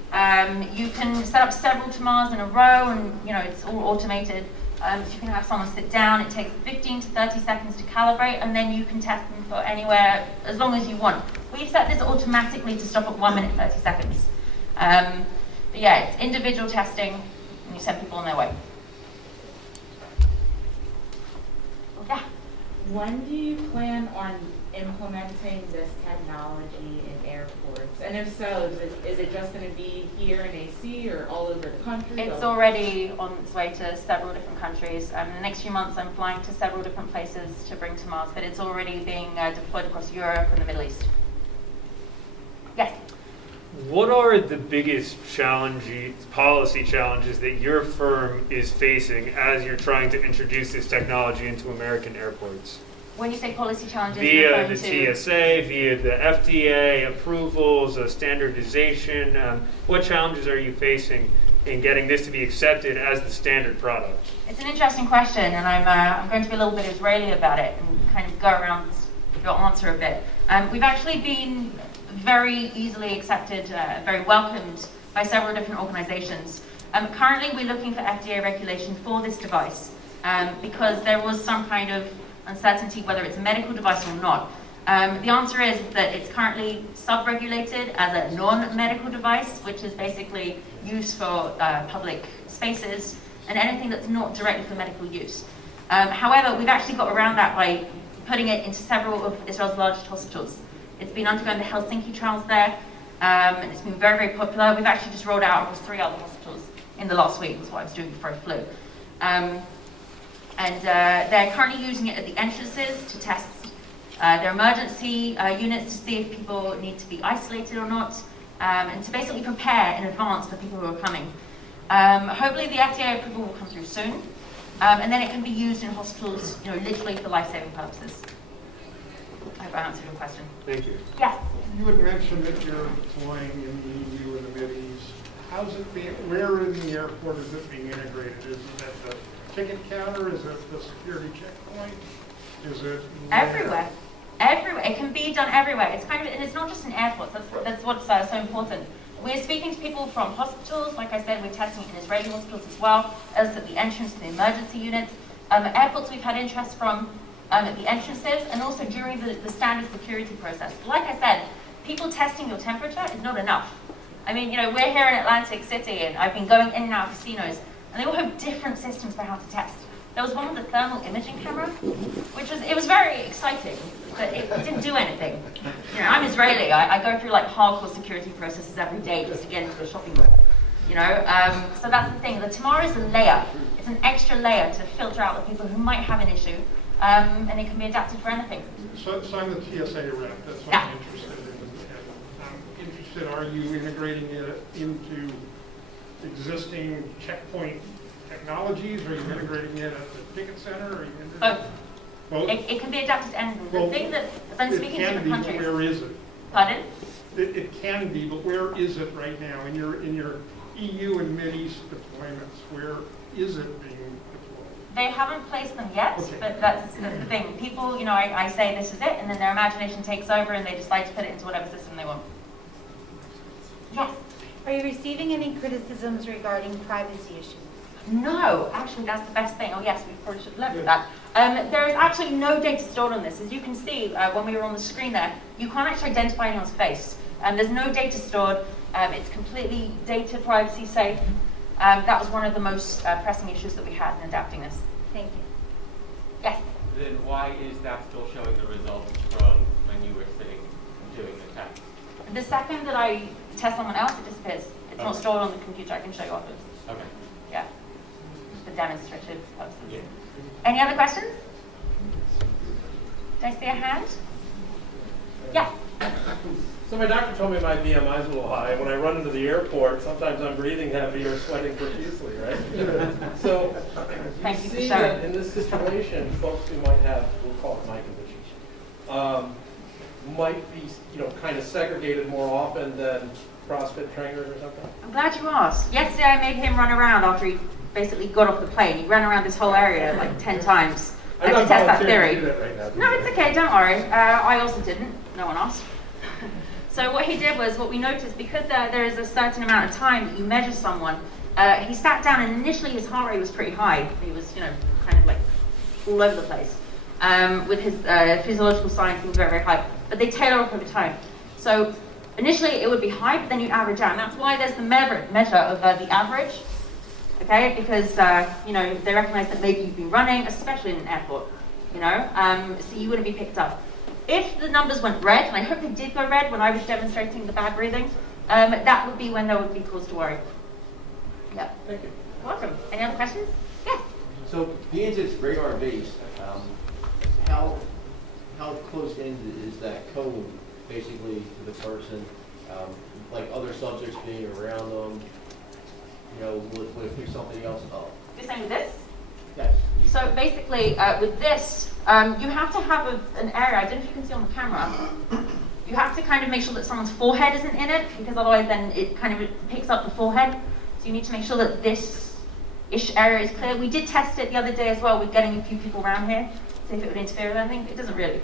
You can set up several Tamars in a row, and it's all automated. So you can have someone sit down. It takes 15 to 30 seconds to calibrate, and then you can test them for anywhere as long as you want. We've set this automatically to stop at 1 minute 30 seconds. But yeah, it's individual testing, and you send people on their way. Yeah. When do you plan on implementing this technology in airports? And if so, is it just going to be here in AC or all over the country? It's already on its way to several different countries. In the next few months, I'm flying to several different places to bring to Mars, but it's already being deployed across Europe and the Middle East. Yes? What are the biggest policy challenges that your firm is facing as you're trying to introduce this technology into American airports? When you say policy challenges, via the TSA, via the FDA, approvals, standardization, what challenges are you facing in getting this to be accepted as the standard product? It's an interesting question, and I'm going to be a little bit Israeli about it and kind of go around your answer a bit. We've actually been very easily accepted, very welcomed by several different organizations. Currently, we're looking for FDA regulation for this device because there was some kind of uncertainty whether it's a medical device or not. The answer is that it's currently sub-regulated as a non-medical device, which is basically used for public spaces and anything that's not directly for medical use. However, we've actually got around that by putting it into several of Israel's largest hospitals. It's been undergoing the Helsinki trials there, and it's been very, very popular. We've actually just rolled out across 3 other hospitals in the last week. That's what I was doing before I flew. And they're currently using it at the entrances to test their emergency units to see if people need to be isolated or not. and to basically prepare in advance for people who are coming. Hopefully the FDA approval will come through soon, and then it can be used in hospitals, literally for life-saving purposes. I hope I answered your question. Thank you. Yes? You had mentioned that you're deploying in the EU and the Mid East. How's it being, where in the airport is it being integrated? Is it at the ticket counter? Is it the security checkpoint? Is it everywhere? Everywhere. It can be done everywhere. It's and it's not just in airports. That's what's so important. We're speaking to people from hospitals. Like I said, we're testing it in Israeli hospitals as well as at the entrance to the emergency units. Airports we've had interest from at the entrances and also during the standard security process. Like I said, people testing your temperature is not enough. I mean, we're here in Atlantic City and I've been going in and out of casinos and they all have different systems for how to test. There was one with a thermal imaging camera, it was very exciting, but it didn't do anything. I'm Israeli. I go through like hardcore security processes every day just to get into a shopping mall. So that's the thing. The Tamar is a layer. It's an extra layer to filter out the people who might have an issue, and it can be adapted for anything. So I'm the TSA rep. That's what I'm interested in. I'm interested. Are you integrating it into existing checkpoint technologies? Are you integrating it at the ticket center? Are you both. Both? It can be adapted to anything. The thing that, as I'm speaking to different countries. Where is it? Pardon? It can be, but where is it right now in your EU and Mideast deployments? Where is it being deployed? They haven't placed them yet, but that's the thing. People, I say this is it, and then their imagination takes over and they decide to put it into whatever system they want. Yes? Are you receiving any criticisms regarding privacy issues? No, actually that's the best thing. Oh yes, we probably should have looked at that. There is actually no data stored on this. As you can see when we were on the screen there, you can't actually identify anyone's face. There's no data stored. It's completely data privacy safe. That was one of the most pressing issues that we had in adapting this. Thank you. Yes? Then why is that still showing the results from when you were sitting and doing the test? The second that I test someone else, it disappears. It's not stored on the computer. I can show you afterwards. Okay. Yeah. For demonstrative purposes. Yeah. Any other questions? Did I see a hand? Yeah. So my doctor told me my BMI is a little high. When I run into the airport, sometimes I'm breathing heavy or sweating profusely, right? So you see that in this situation, folks who might have, we'll call it my condition, might be, kind of segregated more often than CrossFit trainers or something? I'm glad you asked. Yesterday I made him run around after he basically got off the plane. He ran around this whole area like 10 times to test that theory. No, it's okay, don't worry. I also didn't. No one asked. So what he did was, what we noticed, because there is a certain amount of time that you measure someone, he sat down and initially his heart rate was pretty high. He was, kind of like all over the place. With his physiological signs, he was very, very high. But they tailor off over time. So initially it would be high, but then you average out. And that's why there's the measure of the average, okay? Because, they recognize that maybe you've been running, especially in an airport, so you wouldn't be picked up. If the numbers went red, and I hope they did go red when I was demonstrating the bad breathing, that would be when there would be cause to worry. Yeah. Thank you. Welcome. Any other questions? Yes. So, being it's radar-based, how close in is that cone, basically, to the person? Like other subjects being around them, would it pick something else up? You're saying with this? Yes. So basically, with this, you have to have an area, I don't know if you can see on the camera, you have to kind of make sure that someone's forehead isn't in it, because otherwise then it kind of picks up the forehead. So you need to make sure that this-ish area is clear. We did test it the other day as well with getting a few people around here, see if it would interfere with anything. It doesn't really.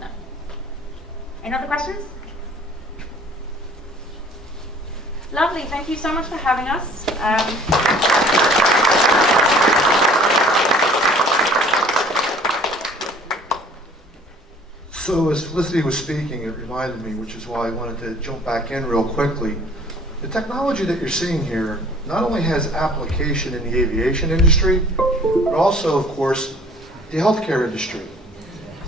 No. Any other questions? Lovely, thank you so much for having us. So as Felicity was speaking, it reminded me, which is why I wanted to jump back in real quickly. The technology that you're seeing here not only has application in the aviation industry, but also, of course, the healthcare industry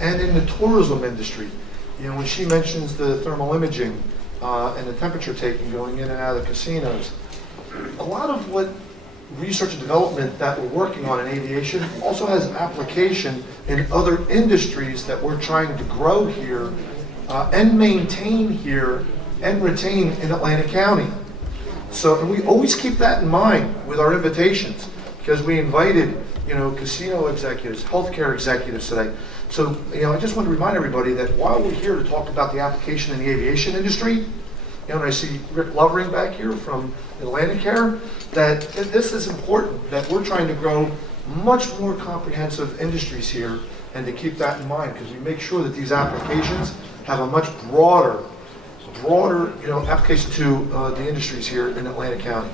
and in the tourism industry. When she mentions the thermal imaging and the temperature taking going in and out of the casinos, a lot of what research and development that we're working on in aviation also has application in other industries that we're trying to grow here and maintain here and retain in Atlantic County. So, and we always keep that in mind with our invitations, because we invited, casino executives, healthcare executives today. So, I just want to remind everybody that while we're here to talk about the application in the aviation industry, and I see Rick Lovering back here from Atlantic Care, that this is important, that we're trying to grow much more comprehensive industries here, and to keep that in mind, because we make sure that these applications have a much broader, application to the industries here in Atlantic County.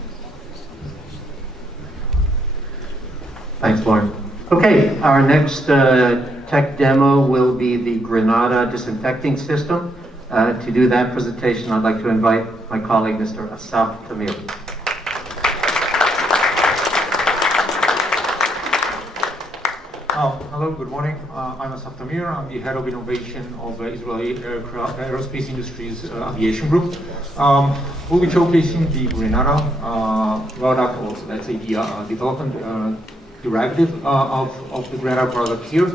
Thanks, Lauren. Okay, our next tech demo will be the Granada disinfecting system. To do that presentation, I'd like to invite my colleague, Mr. Asaf Tamir. Hello, good morning. I'm Asaf Tamir. I'm the head of innovation of Israeli Aerospace Industries Aviation Group. We'll be showcasing the Granada product, or let's say the development derivative of the Granada product here.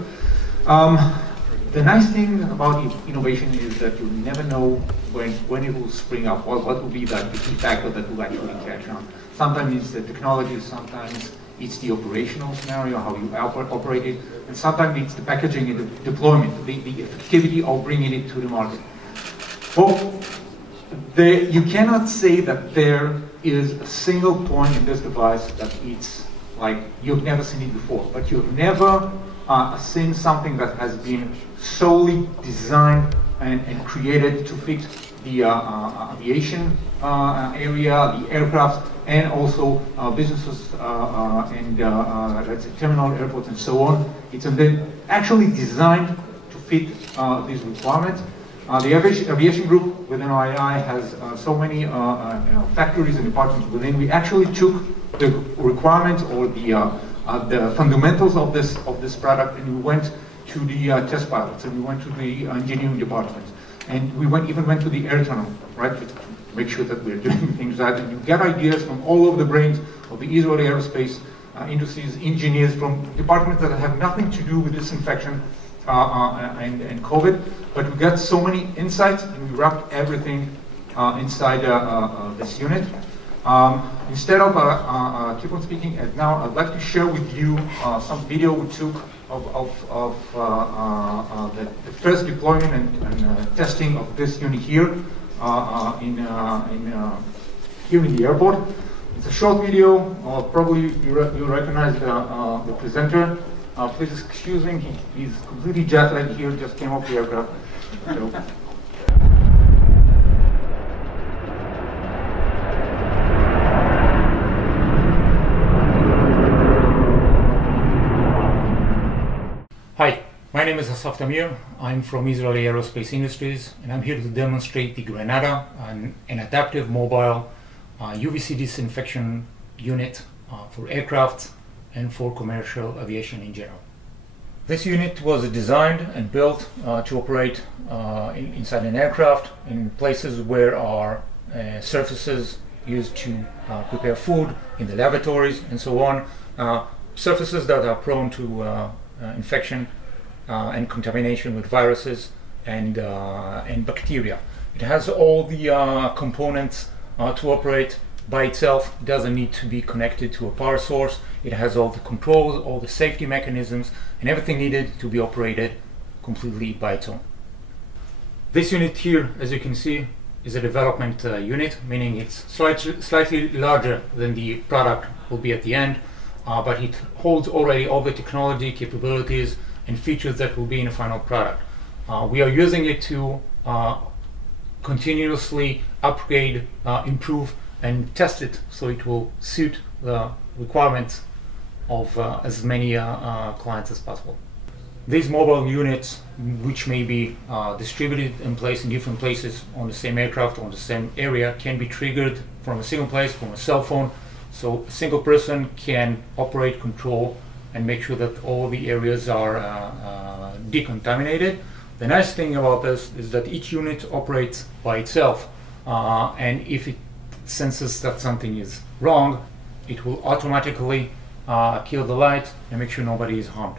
The nice thing about innovation is that you never know when it will spring up, or what will be the key factor that will actually catch on. Sometimes it's the technology, sometimes it's the operational scenario, how you operate it, and sometimes it's the packaging and the deployment, the effectivity of bringing it to the market. Well, you cannot say that there is a single point in this device that it's like you've never seen it before, but you've never seen something that has been solely designed and created to fit the aviation area, the aircraft, and also businesses and let's say terminal airports and so on. It's actually designed to fit these requirements. The aviation group within IAI has so many factories and departments within. We actually took the requirements or the fundamentals of this product, and we went to the test pilots, and we went to the engineering department, and we even went to the air tunnel, right, to make sure that we're doing things right. And you get ideas from all over the brains of the Israeli aerospace industries, engineers from departments that have nothing to do with disinfection and COVID, but we got so many insights, and we wrapped everything inside this unit. Instead of keep on speaking, now I'd like to share with you some video we took of the first deployment and testing of this unit here here in the airport. It's a short video. Probably you recognize the presenter. Please excuse him. He's completely jet lagged here. Just came off the aircraft. So. Hi, my name is Asaf Tamir. I'm from Israeli Aerospace Industries, and I'm here to demonstrate the Granada, an adaptive mobile UVC disinfection unit for aircraft and for commercial aviation in general. This unit was designed and built to operate inside an aircraft in places where are surfaces used to prepare food, in the lavatories and so on, surfaces that are prone to infection and contamination with viruses and bacteria. It has all the components to operate by itself. It doesn't need to be connected to a power source. It has all the controls, all the safety mechanisms, and everything needed to be operated completely by its own. This unit here, as you can see, is a development unit, meaning it's slightly larger than the product will be at the end. But it holds already all the technology, capabilities, and features that will be in the final product. We are using it to continuously upgrade, improve, and test it so it will suit the requirements of as many clients as possible. These mobile units, which may be distributed in different places on the same aircraft or on the same area, can be triggered from a single place, from a cell phone. So a single person can operate, control, and make sure that all the areas are decontaminated. The nice thing about this is that each unit operates by itself, and if it senses that something is wrong, it will automatically kill the light and make sure nobody is harmed.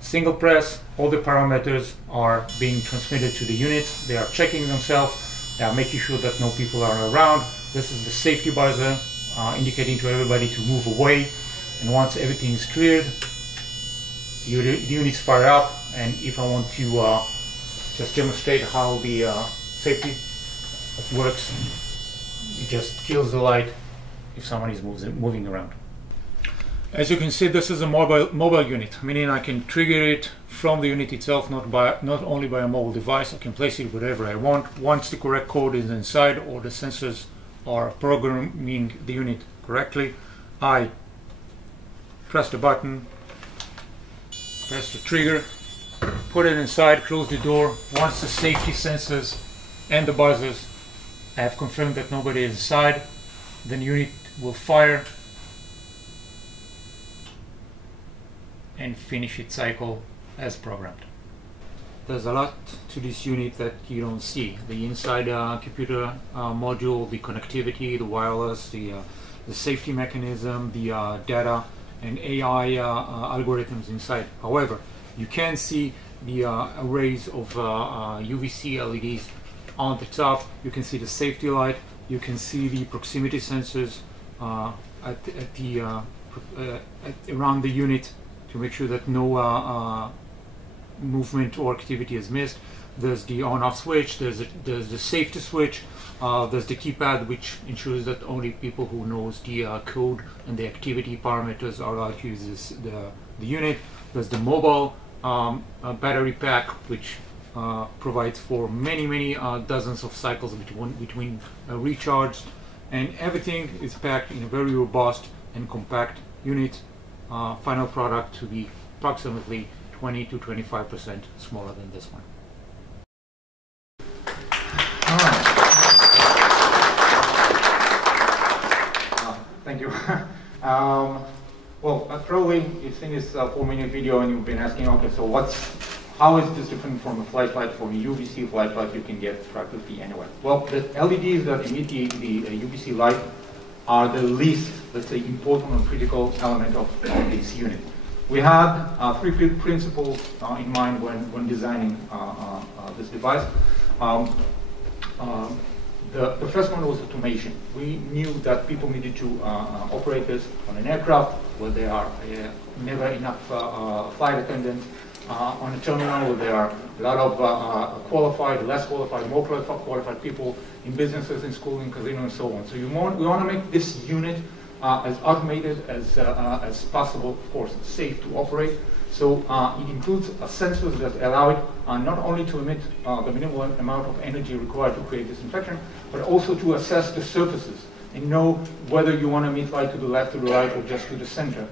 Single press, all the parameters are being transmitted to the units. They are checking themselves. making sure that no people are around. This is the safety buzzer, indicating to everybody to move away. And once everything is cleared, the units fire up. And if I want to just demonstrate how the safety works, it just kills the light if someone is moving around. As you can see, this is a mobile unit, meaning I can trigger it from the unit itself, not only by a mobile device. I can place it wherever I want. Once the correct code is inside or the sensors are programming the unit correctly, I press the button, press the trigger, put it inside, close the door. Once the safety sensors and the buzzers have confirmed that nobody is inside, then the unit will fire and finish its cycle as programmed. There's a lot to this unit that you don't see. The inside computer module, the connectivity, the wireless, the safety mechanism, the data and AI algorithms inside. However, you can see the arrays of UVC LEDs on the top. You can see the safety light. You can see the proximity sensors around the unit to make sure that no movement or activity is missed. There's the on-off switch. There's the safety switch. There's the keypad, which ensures that only people who knows the code and the activity parameters are allowed to use the unit. There's the mobile battery pack, which provides for many dozens of cycles between recharge, and everything is packed in a very robust and compact unit. Final product to be approximately 20 to 25% smaller than this one. All right. Thank you. Well, probably you've seen this 4-minute video and you've been asking, okay, so how is this different from a flashlight? From a UVC flashlight you can get practically anywhere. Well, the LEDs that emit the UVC light are the least, let's say, important and critical element of this unit. We had 3 principles in mind when designing this device. The first one was automation. We knew that people needed to operate this on an aircraft where there are never enough flight attendants, on a terminal where there are a lot of qualified, less qualified, more qualified people, in businesses, in school, in casino, and so on. So we want to make this unit as automated as possible, of course, safe to operate. So it includes sensors that allow it not only to emit the minimal amount of energy required to create disinfection, but also to assess the surfaces and know whether you want to emit light to the left, to the right, or just to the center.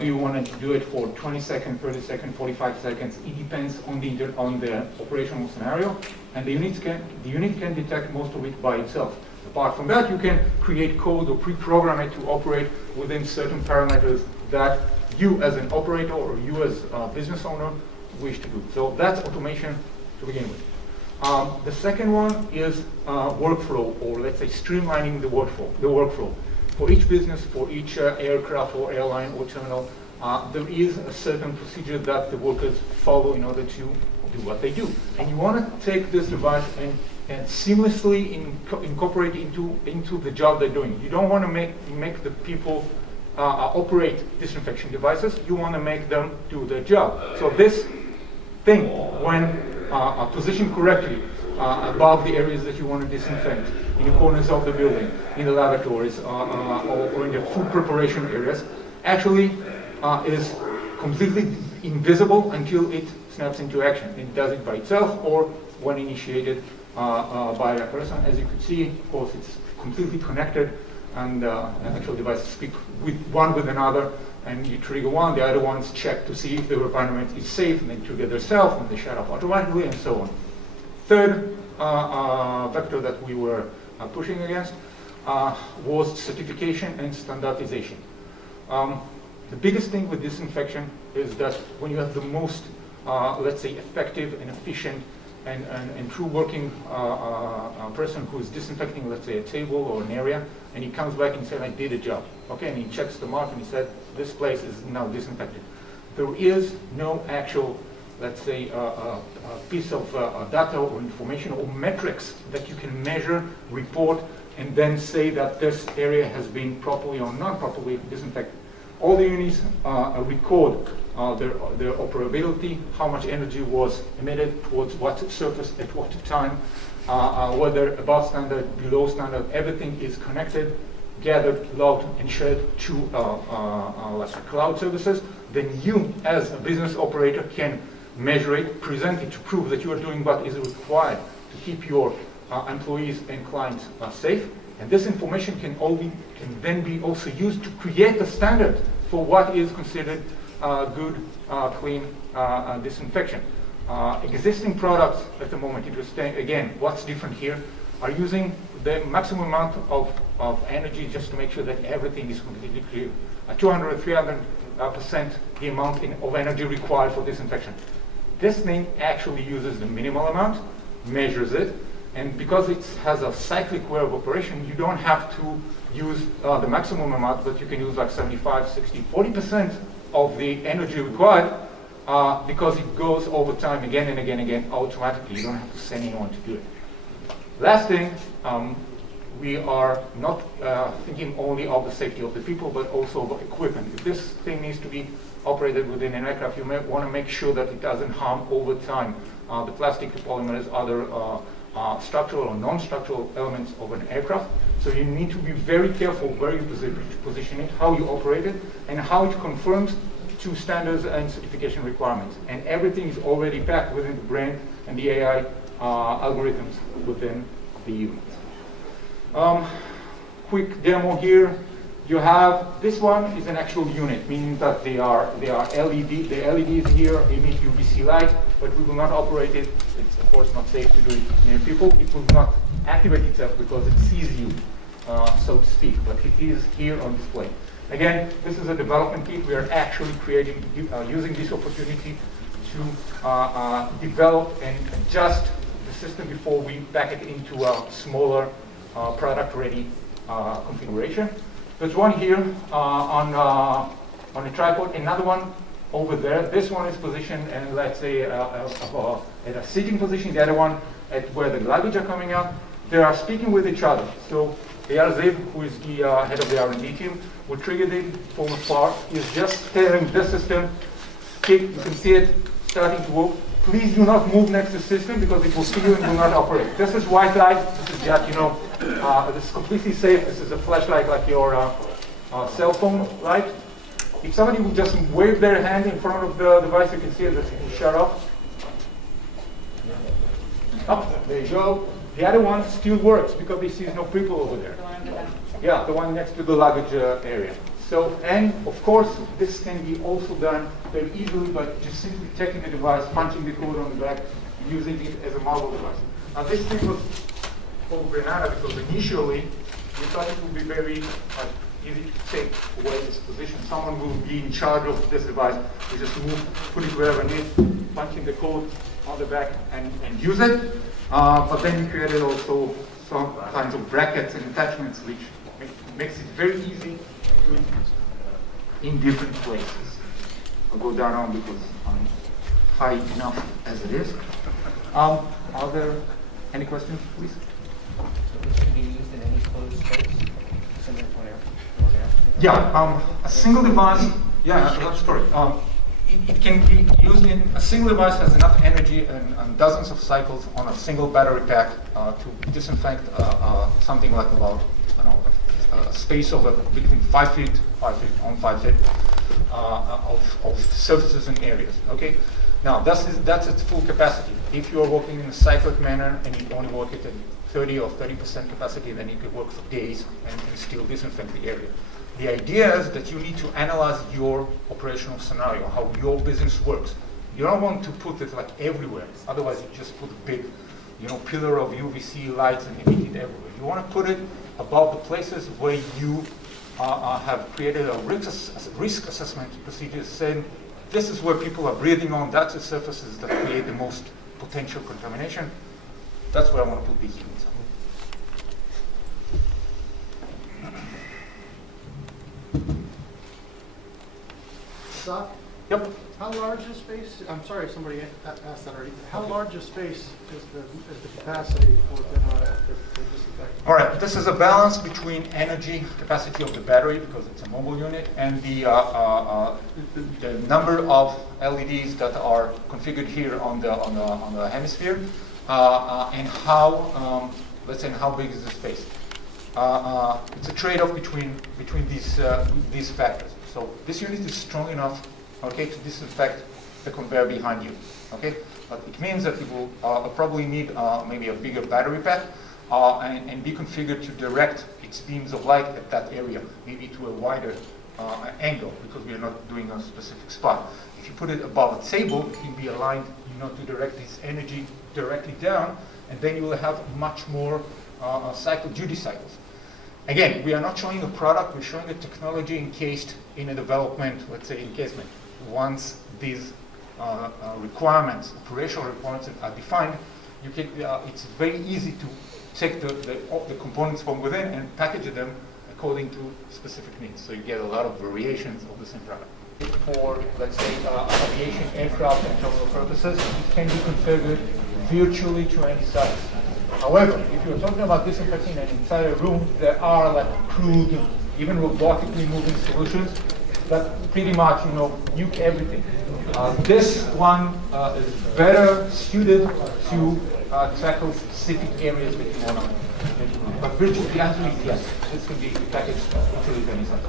Do you want to do it for 20 seconds, 30 seconds, 45 seconds? It depends on the operational scenario, and the unit can detect most of it by itself. Apart from that, you can create code or pre-program it to operate within certain parameters that you as an operator or you as a business owner wish to do. So that's automation to begin with. The second one is workflow, or let's say streamlining the workflow. For each business, for each aircraft or airline or terminal, there is a certain procedure that the workers follow in order to do what they do. And you want to take this device and seamlessly incorporate into the job they're doing. You don't want to make the people operate disinfection devices. You want to make them do their job. So this thing, when positioned correctly above the areas that you want to disinfect, in the corners of the building, in the laboratories, or in the food preparation areas, actually is completely invisible until it snaps into action. It does it by itself or when initiated by a person. As you can see, of course, it's completely connected, and actual devices speak with another, and you trigger one, the other ones check to see if the environment is safe, and they trigger themselves, and they shut off automatically, and so on. Third vector that we were pushing against was certification and standardization. The biggest thing with disinfection is that when you have the most, let's say, effective and efficient and true working person who is disinfecting, let's say, a table or an area, and he comes back and says, I did a job. Okay, and he checks the mark and he said, this place is now disinfected. There is no actual let's say, a piece of data or information or metrics that you can measure, report, and then say that this area has been properly or not properly disinfected. All the units record their operability, how much energy was emitted towards what surface at what time, whether above standard, below standard, everything is connected, gathered, logged, and shared to like cloud services. Then you, as a business operator, can measure it, present it to prove that you are doing what is required to keep your employees and clients safe. And this information can then be also used to create the standard for what is considered good, clean disinfection. Existing products at the moment, interesting, again, what's different here, are using the maximum amount of energy just to make sure that everything is completely clear. 200 or 300% the amount of energy required for disinfection. This thing actually uses the minimal amount, measures it, and because it has a cyclic way of operation, you don't have to use the maximum amount, but you can use like 75, 60, 40% of the energy required because it goes over time again and again and again automatically. You don't have to send anyone to do it. Last thing, we are not thinking only of the safety of the people, but also of equipment. If this thing needs to be operated within an aircraft, you may want to make sure that it doesn't harm over time the plastic, the polymers, other structural or non-structural elements of an aircraft. So you need to be very careful where you position it, how you operate it, and how it conforms to standards and certification requirements. And everything is already packed within the brain and the AI algorithms within the unit. Quick demo here. You have, this one is an actual unit, meaning that they are LED. The LEDs here emit UBC light, but we will not operate it. It's of course not safe to do it near people. It will not activate itself because it sees you, so to speak, but it is here on display. Again, this is a development kit. We are actually creating, using this opportunity to develop and adjust the system before we pack it into a smaller product-ready configuration. There's one here on a tripod, another one over there. This one is positioned, and let's say at a sitting position. The other one at where the luggage are coming out. They are speaking with each other. So Eyal Ziv, who is the head of the R&D team, will trigger it from afar. He's just telling the system, you can see it starting to work. Please do not move next to the system because it will see you and will not operate. This is white light. This is just, this is completely safe. This is a flashlight like your cell phone light. If somebody would just wave their hand in front of the device, you can see it, that it will shut off. Oh, there you go. The other one still works because it sees no people over there. Yeah, the one next to the luggage area. So, and of course, this can be also done very easily by just simply taking the device, punching the code on the back, and using it as a mobile device. Now, this thing was called Granada because initially we thought it would be very easy to take away this position. Someone will be in charge of this device. We just move, put it wherever needed, punching the code on the back and use it. But then we created also some kinds of brackets and attachments which makes it very easy to do it in different places. I'll go down on because I'm high enough as it is. Are there any questions, please? So this can be used in any closed space, similar to an air? Yeah, a single device. Yeah, another story. It can be used in a single device, has enough energy and dozens of cycles on a single battery pack to disinfect something like about, I don't know, a space of between 5 feet on 5 feet of surfaces and areas. Okay. Now that's its full capacity. If you are working in a cyclic manner and you only work it at 30 or 30% capacity, then you can work for days and still disinfect the area. The idea is that you need to analyze your operational scenario, how your business works. You don't want to put it like everywhere. Otherwise, you just put a big, pillar of UVC lights and emit it everywhere. You want to put it above the places where you have created a risk assessment procedure saying this is where people are breathing on. That's the surfaces that create the most potential contamination. That's where I want to put these units on. Yep. How large is space? I'm sorry, somebody asked that already. How large a space is the capacity for the disinfectant? All right, this is a balance between energy capacity of the battery, because it's a mobile unit, and the number of LEDs that are configured here on the hemisphere, and how, let's say, how big is the space. It's a trade-off between these factors. So this unit is strong enough, okay, to disinfect the conveyor behind you, okay? But it means that it will probably need maybe a bigger battery pack and be configured to direct its beams of light at that area, maybe to a wider angle, because we are not doing a specific spot. If you put it above a table, it can be aligned, to direct this energy directly down, and then you will have much more duty cycles. Again, we are not showing a product, we're showing a technology encased in a development, let's say, encasement. Once these requirements, operational requirements are defined, you can, it's very easy to take the components from within and package them according to specific needs. So you get a lot of variations of the same product. For, let's say, aviation, aircraft, and terminal purposes, it can be configured virtually to any size. However, if you're talking about disinfecting an entire room, there are like crude, even robotically moving solutions that pretty much, nuke everything. This one is better suited to tackle specific areas that you want to. But virtually, the answer is yes. This can be packaged virtually to any size.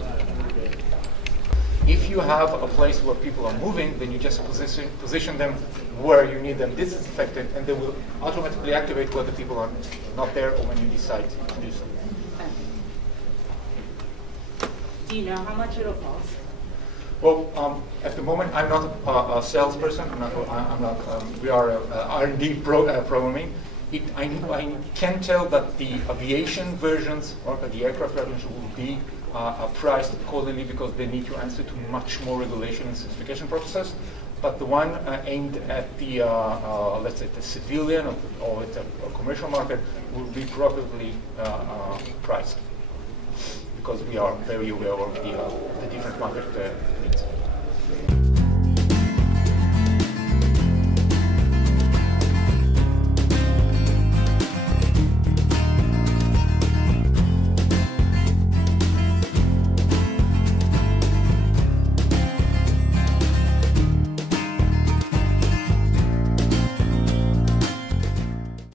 If you have a place where people are moving, then you just position them where you need them disinfected, and they will automatically activate whether people are not there or when you decide to do so. Do you know how much it'll cost? Well, at the moment, I'm not a salesperson. We are R&D programming. I can tell that the aviation versions or the aircraft versions will be priced accordingly, because they need to answer to much more regulation and certification processes. But the one aimed at the, let's say, the civilian or at the commercial market will be properly priced, because we are very aware of the different market needs.